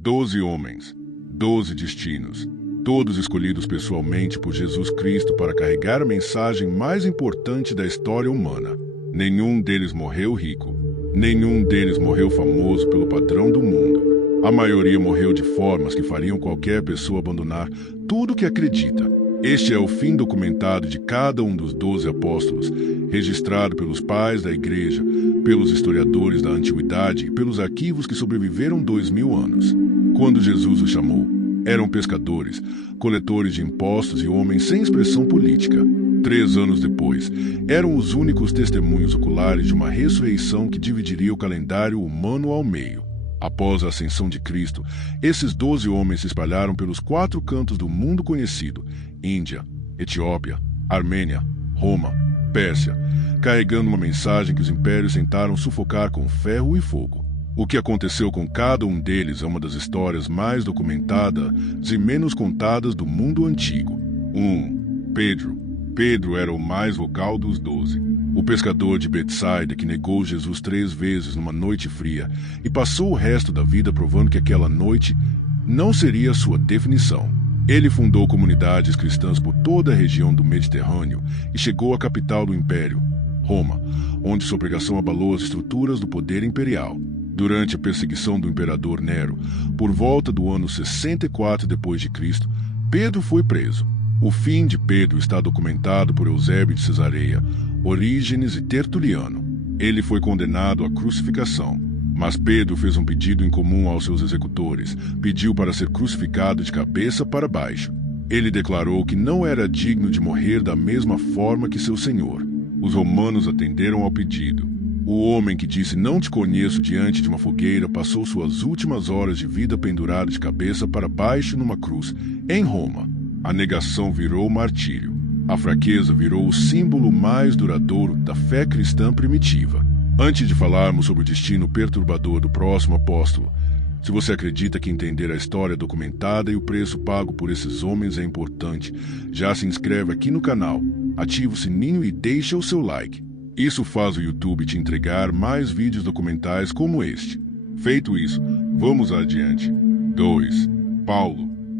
12 homens, 12 destinos, todos escolhidos pessoalmente por Jesus Cristo para carregar a mensagem mais importante da história humana. Nenhum deles morreu rico. Nenhum deles morreu famoso pelo padrão do mundo. A maioria morreu de formas que fariam qualquer pessoa abandonar tudo que acredita. Este é o fim documentado de cada um dos 12 apóstolos, registrado pelos pais da igreja, pelos historiadores da antiguidade e pelos arquivos que sobreviveram 2000 anos. Quando Jesus os chamou, eram pescadores, coletores de impostos e homens sem expressão política. 3 anos depois, eram os únicos testemunhos oculares de uma ressurreição que dividiria o calendário humano ao meio. Após a ascensão de Cristo, esses 12 homens se espalharam pelos 4 cantos do mundo conhecido: Índia, Etiópia, Armênia, Roma, Pérsia, carregando uma mensagem que os impérios tentaram sufocar com ferro e fogo. O que aconteceu com cada um deles é uma das histórias mais documentadas e menos contadas do mundo antigo. 1. Pedro. Pedro era o mais vocal dos 12. O pescador de Betsaida que negou Jesus 3 vezes numa noite fria e passou o resto da vida provando que aquela noite não seria sua definição. Ele fundou comunidades cristãs por toda a região do Mediterrâneo e chegou à capital do império, Roma, onde sua pregação abalou as estruturas do poder imperial. Durante a perseguição do imperador Nero, por volta do ano 64 d.C., Pedro foi preso. O fim de Pedro está documentado por Eusébio de Cesareia, Orígenes e Tertuliano. Ele foi condenado à crucificação, mas Pedro fez um pedido incomum aos seus executores, pediu para ser crucificado de cabeça para baixo. Ele declarou que não era digno de morrer da mesma forma que seu Senhor. Os romanos atenderam ao pedido. O homem que disse "não te conheço" diante de uma fogueira passou suas últimas horas de vida pendurado de cabeça para baixo numa cruz, em Roma. A negação virou martírio. A fraqueza virou o símbolo mais duradouro da fé cristã primitiva. Antes de falarmos sobre o destino perturbador do próximo apóstolo, se você acredita que entender a história documentada e o preço pago por esses homens é importante, já se inscreve aqui no canal, ativa o sininho e deixa o seu like. Isso faz o YouTube te entregar mais vídeos documentais como este. Feito isso, vamos adiante. 2.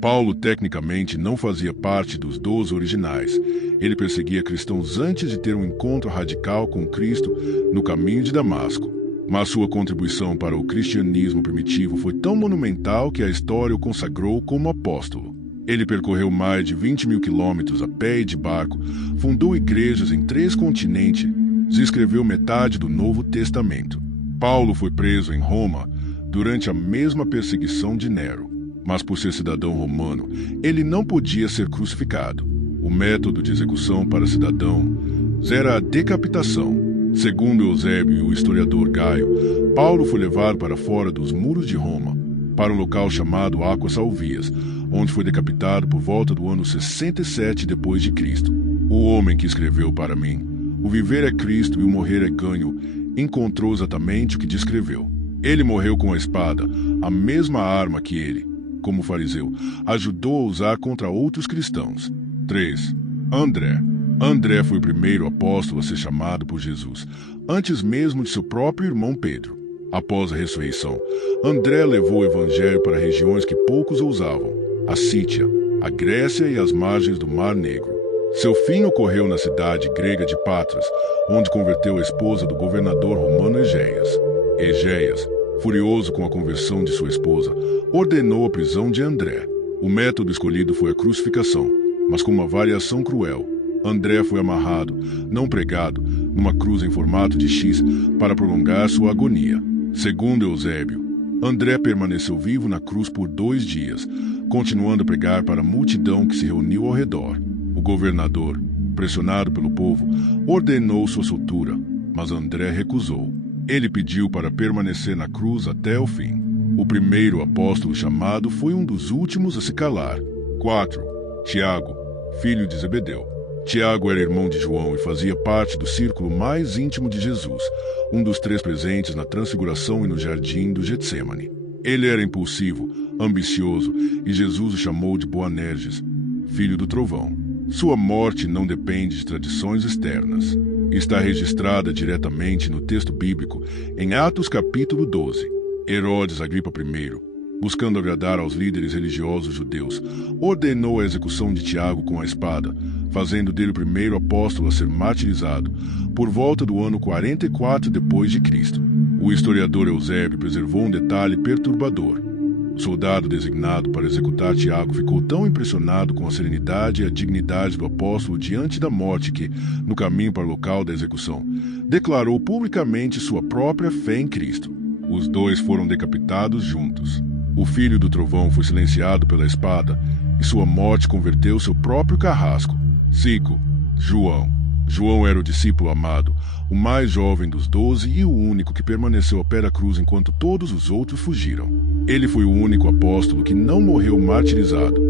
Paulo tecnicamente não fazia parte dos 12 originais. Ele perseguia cristãos antes de ter um encontro radical com Cristo no caminho de Damasco. Mas sua contribuição para o cristianismo primitivo foi tão monumental que a história o consagrou como apóstolo. Ele percorreu mais de 20.000 quilômetros a pé e de barco, fundou igrejas em 3 continentes e escreveu metade do Novo Testamento. Paulo foi preso em Roma durante a mesma perseguição de Nero. Mas por ser cidadão romano, ele não podia ser crucificado. O método de execução para cidadãos era a decapitação. Segundo Eusébio e o historiador Gaio, Paulo foi levado para fora dos muros de Roma, para um local chamado Aquas Salvias, onde foi decapitado por volta do ano 67 d.C. O homem que escreveu para mim, "O viver é Cristo e o morrer é ganho", encontrou exatamente o que descreveu. Ele morreu com a espada, a mesma arma que ele, como fariseu, ajudou a usar contra outros cristãos. 3. André foi o primeiro apóstolo a ser chamado por Jesus, antes mesmo de seu próprio irmão Pedro. Após a ressurreição, André levou o evangelho para regiões que poucos ousavam: a Sítia, a Grécia e as margens do Mar Negro. Seu fim ocorreu na cidade grega de Patras, onde converteu a esposa do governador romano Egeias, furioso com a conversão de sua esposa, ordenou a prisão de André. O método escolhido foi a crucificação, mas com uma variação cruel. André foi amarrado, não pregado, numa cruz em formato de X para prolongar sua agonia. Segundo Eusébio, André permaneceu vivo na cruz por 2 dias, continuando a pregar para a multidão que se reuniu ao redor. O governador, pressionado pelo povo, ordenou sua soltura, mas André recusou. Ele pediu para permanecer na cruz até o fim. O primeiro apóstolo chamado foi um dos últimos a se calar. 4. Tiago, filho de Zebedeu. Tiago era irmão de João e fazia parte do círculo mais íntimo de Jesus, um dos 3 presentes na Transfiguração e no jardim do Getsêmani. Ele era impulsivo, ambicioso, e Jesus o chamou de Boanerges, filho do trovão. Sua morte não depende de tradições externas. Está registrada diretamente no texto bíblico, em Atos capítulo 12. Herodes Agripa I, Buscando agradar aos líderes religiosos judeus, ordenou a execução de Tiago com a espada, fazendo dele o primeiro apóstolo a ser martirizado, por volta do ano 44 depois de Cristo. O historiador Eusébio preservou um detalhe perturbador. O soldado designado para executar Tiago ficou tão impressionado com a serenidade e a dignidade do apóstolo diante da morte que, no caminho para o local da execução, declarou publicamente sua própria fé em Cristo. Os dois foram decapitados juntos. O filho do trovão foi silenciado pela espada e sua morte converteu seu próprio carrasco. 5. João. João era o discípulo amado, o mais jovem dos 12 e o único que permaneceu ao pé da cruz enquanto todos os outros fugiram. Ele foi o único apóstolo que não morreu martirizado,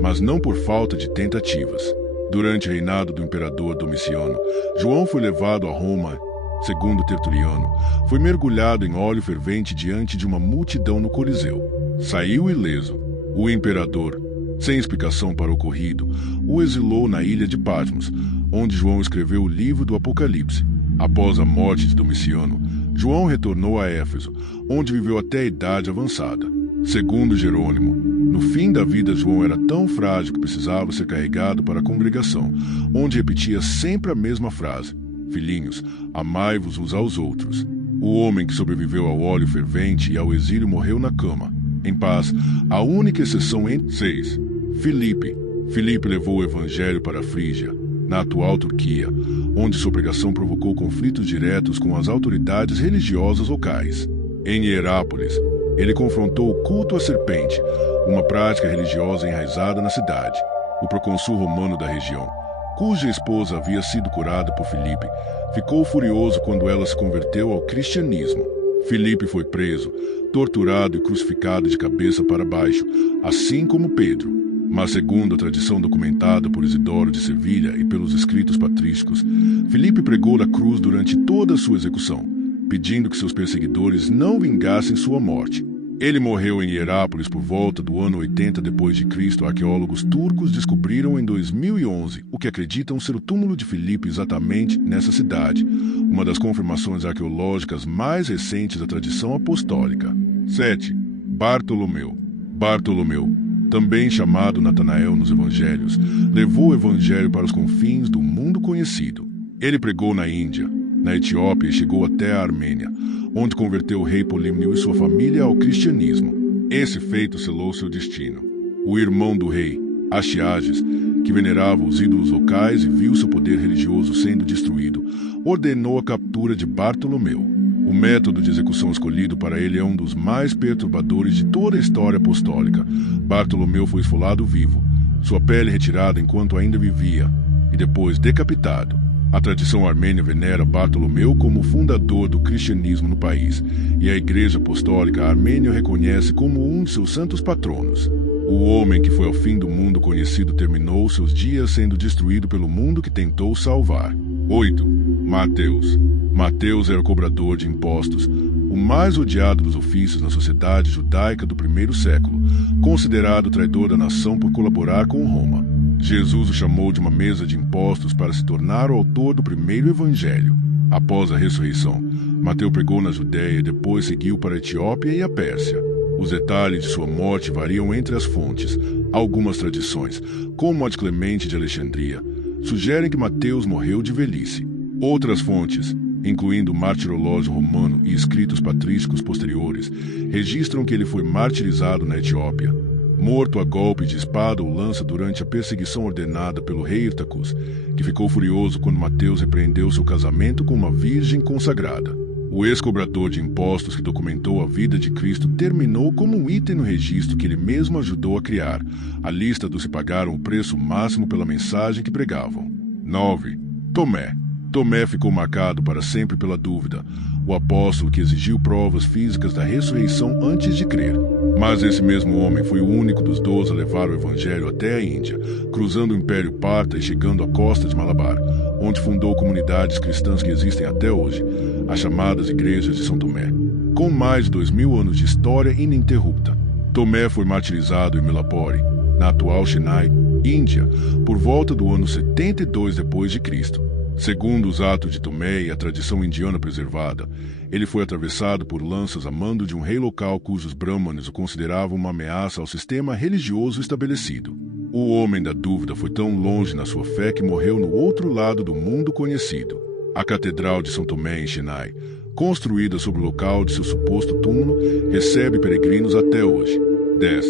mas não por falta de tentativas. Durante o reinado do imperador Domiciano, João foi levado a Roma. Segundo Tertuliano, foi mergulhado em óleo fervente diante de uma multidão no Coliseu. Saiu ileso. O imperador, sem explicação para o ocorrido, o exilou na ilha de Patmos, onde João escreveu o livro do Apocalipse. Após a morte de Domiciano, João retornou a Éfeso, onde viveu até a idade avançada. Segundo Jerônimo, no fim da vida João era tão frágil que precisava ser carregado para a congregação, onde repetia sempre a mesma frase: Filhinhos, amai-vos uns aos outros. O homem que sobreviveu ao óleo fervente e ao exílio morreu na cama, em paz, a única exceção entre 6. Filipe. Filipe levou o evangelho para a Frígia, na atual Turquia, onde sua pregação provocou conflitos diretos com as autoridades religiosas locais. Em Hierápolis, ele confrontou o culto à serpente, uma prática religiosa enraizada na cidade. O procônsul romano da região, cuja esposa havia sido curada por Filipe, ficou furioso quando ela se converteu ao cristianismo. Filipe foi preso, torturado e crucificado de cabeça para baixo, assim como Pedro. Mas segundo a tradição documentada por Isidoro de Sevilha e pelos escritos patrísticos, Filipe pregou na cruz durante toda a sua execução, pedindo que seus perseguidores não vingassem sua morte. Ele morreu em Hierápolis por volta do ano 80 depois de Cristo. Arqueólogos turcos descobriram em 2011 o que acreditam ser o túmulo de Filipe exatamente nessa cidade, uma das confirmações arqueológicas mais recentes da tradição apostólica. 7. Bartolomeu. Bartolomeu, também chamado Natanael nos evangelhos, levou o evangelho para os confins do mundo conhecido. Ele pregou na Índia, na Etiópia e chegou até a Armênia, onde converteu o rei Polímnio e sua família ao cristianismo. Esse feito selou seu destino. O irmão do rei, Astiages, que venerava os ídolos locais e viu seu poder religioso sendo destruído, ordenou a captura de Bartolomeu. O método de execução escolhido para ele é um dos mais perturbadores de toda a história apostólica. Bartolomeu foi esfolado vivo, sua pele retirada enquanto ainda vivia, e depois decapitado. A tradição armênia venera Bartolomeu como o fundador do cristianismo no país, e a Igreja Apostólica Armênia o reconhece como um de seus santos patronos. O homem que foi ao fim do mundo conhecido terminou seus dias sendo destruído pelo mundo que tentou salvar. 8. Mateus. Mateus era o cobrador de impostos, o mais odiado dos ofícios na sociedade judaica do primeiro século, considerado traidor da nação por colaborar com Roma. Jesus o chamou de uma mesa de impostos para se tornar o autor do primeiro evangelho. Após a ressurreição, Mateus pregou na Judéia e depois seguiu para a Etiópia e a Pérsia. Os detalhes de sua morte variam entre as fontes. Algumas tradições, como a de Clemente de Alexandria, sugerem que Mateus morreu de velhice. Outras fontes, incluindo o martirológio romano e escritos patrísticos posteriores, registram que ele foi martirizado na Etiópia, morto a golpe de espada ou lança durante a perseguição ordenada pelo rei Hirtacus, que ficou furioso quando Mateus repreendeu seu casamento com uma virgem consagrada. O ex-cobrador de impostos que documentou a vida de Cristo terminou como um item no registro que ele mesmo ajudou a criar, a lista dos que pagaram o preço máximo pela mensagem que pregavam. 9. Tomé. Tomé ficou marcado para sempre pela dúvida, o apóstolo que exigiu provas físicas da ressurreição antes de crer. Mas esse mesmo homem foi o único dos 12 a levar o evangelho até a Índia, cruzando o Império Parta e chegando à costa de Malabar, onde fundou comunidades cristãs que existem até hoje, as chamadas Igrejas de São Tomé. Com mais de 2000 anos de história ininterrupta, Tomé foi martirizado em Milapore, na atual Chennai, Índia, por volta do ano 72 depois de Cristo. Segundo os Atos de Tomé e a tradição indiana preservada, ele foi atravessado por lanças a mando de um rei local cujos brahmanes o consideravam uma ameaça ao sistema religioso estabelecido. O homem da dúvida foi tão longe na sua fé que morreu no outro lado do mundo conhecido. A Catedral de São Tomé em Chennai, construída sobre o local de seu suposto túmulo, recebe peregrinos até hoje. 10.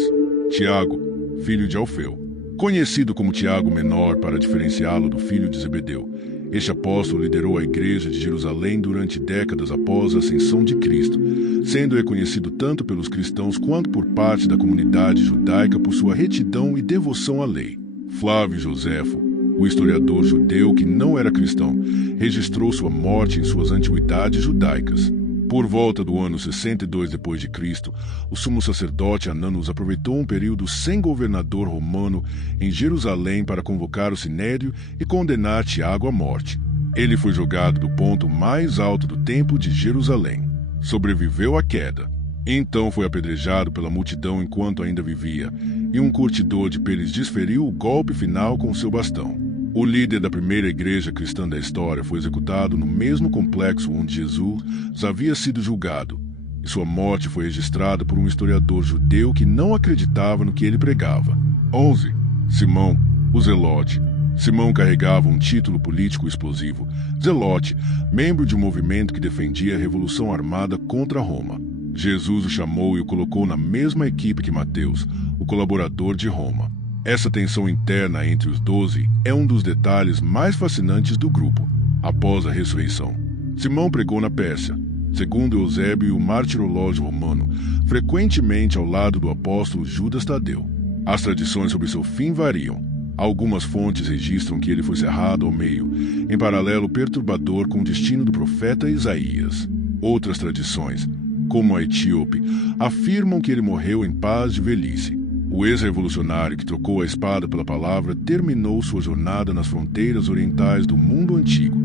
Tiago, filho de Alfeu. Conhecido como Tiago Menor para diferenciá-lo do filho de Zebedeu, este apóstolo liderou a igreja de Jerusalém durante décadas após a ascensão de Cristo, sendo reconhecido tanto pelos cristãos quanto por parte da comunidade judaica por sua retidão e devoção à lei. Flávio Joséfo, o historiador judeu que não era cristão, registrou sua morte em suas antiguidades judaicas. Por volta do ano 62 d.C., o sumo sacerdote Ananus aproveitou um período sem governador romano em Jerusalém para convocar o sinédrio e condenar Tiago à morte. Ele foi jogado do ponto mais alto do templo de Jerusalém. Sobreviveu à queda. Então foi apedrejado pela multidão enquanto ainda vivia, e um curtidor de peles desferiu o golpe final com seu bastão. O líder da primeira igreja cristã da história foi executado no mesmo complexo onde Jesus havia sido julgado, e sua morte foi registrada por um historiador judeu que não acreditava no que ele pregava. 11. Simão, o Zelote. Simão carregava um título político explosivo. Zelote, membro de um movimento que defendia a revolução armada contra Roma. Jesus o chamou e o colocou na mesma equipe que Mateus, o colaborador de Roma. Essa tensão interna entre os 12 é um dos detalhes mais fascinantes do grupo. Após a ressurreição, Simão pregou na Pérsia, segundo Eusébio e o martirológio romano, frequentemente ao lado do apóstolo Judas Tadeu. As tradições sobre seu fim variam. Algumas fontes registram que ele foi cerrado ao meio, em paralelo perturbador com o destino do profeta Isaías. Outras tradições, como a etíope, afirmam que ele morreu em paz de velhice. O ex-revolucionário que trocou a espada pela palavra terminou sua jornada nas fronteiras orientais do mundo antigo,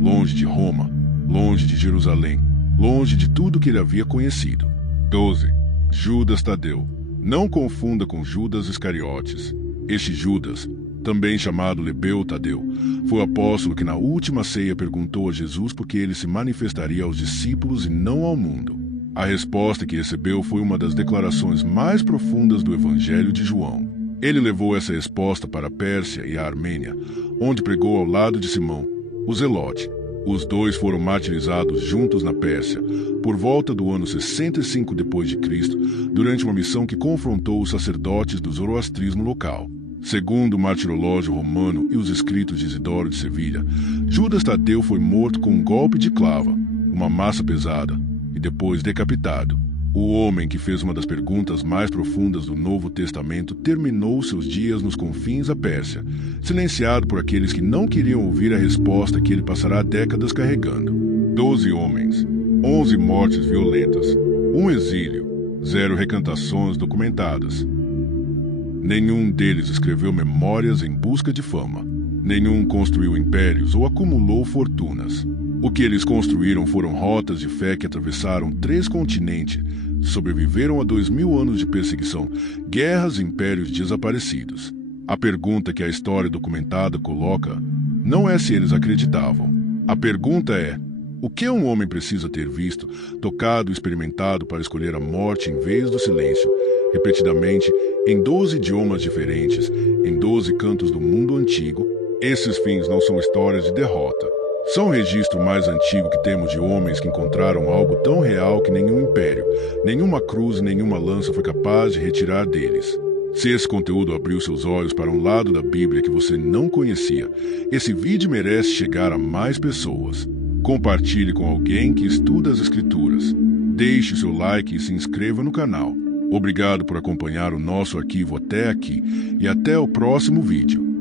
longe de Roma, longe de Jerusalém, longe de tudo que ele havia conhecido. 12. Judas Tadeu. Não confunda com Judas Iscariotes. Este Judas, também chamado Lebeu Tadeu, foi o apóstolo que na última ceia perguntou a Jesus por que ele se manifestaria aos discípulos e não ao mundo. A resposta que recebeu foi uma das declarações mais profundas do Evangelho de João. Ele levou essa resposta para a Pérsia e a Armênia, onde pregou ao lado de Simão, o Zelote. Os dois foram martirizados juntos na Pérsia, por volta do ano 65 d.C., durante uma missão que confrontou os sacerdotes do zoroastrismo local. Segundo o martirológio romano e os escritos de Isidoro de Sevilha, Judas Tadeu foi morto com um golpe de clava, uma massa pesada, e depois decapitado. O homem que fez uma das perguntas mais profundas do Novo Testamento terminou seus dias nos confins da Pérsia, silenciado por aqueles que não queriam ouvir a resposta que ele passará décadas carregando. 12 homens, 11 mortes violentas, um exílio, 0 recantações documentadas. Nenhum deles escreveu memórias em busca de fama. Nenhum construiu impérios ou acumulou fortunas. O que eles construíram foram rotas de fé que atravessaram 3 continentes, sobreviveram a 2000 anos de perseguição, guerras e impérios desaparecidos. A pergunta que a história documentada coloca não é se eles acreditavam. A pergunta é: o que um homem precisa ter visto, tocado e experimentado para escolher a morte em vez do silêncio, repetidamente, em 12 idiomas diferentes, em 12 cantos do mundo antigo? Esses fins não são histórias de derrota. São o registro mais antigo que temos de homens que encontraram algo tão real que nenhum império, nenhuma cruz e nenhuma lança foi capaz de retirar deles. Se esse conteúdo abriu seus olhos para um lado da Bíblia que você não conhecia, esse vídeo merece chegar a mais pessoas. Compartilhe com alguém que estuda as Escrituras. Deixe o seu like e se inscreva no canal. Obrigado por acompanhar o nosso arquivo até aqui e até o próximo vídeo.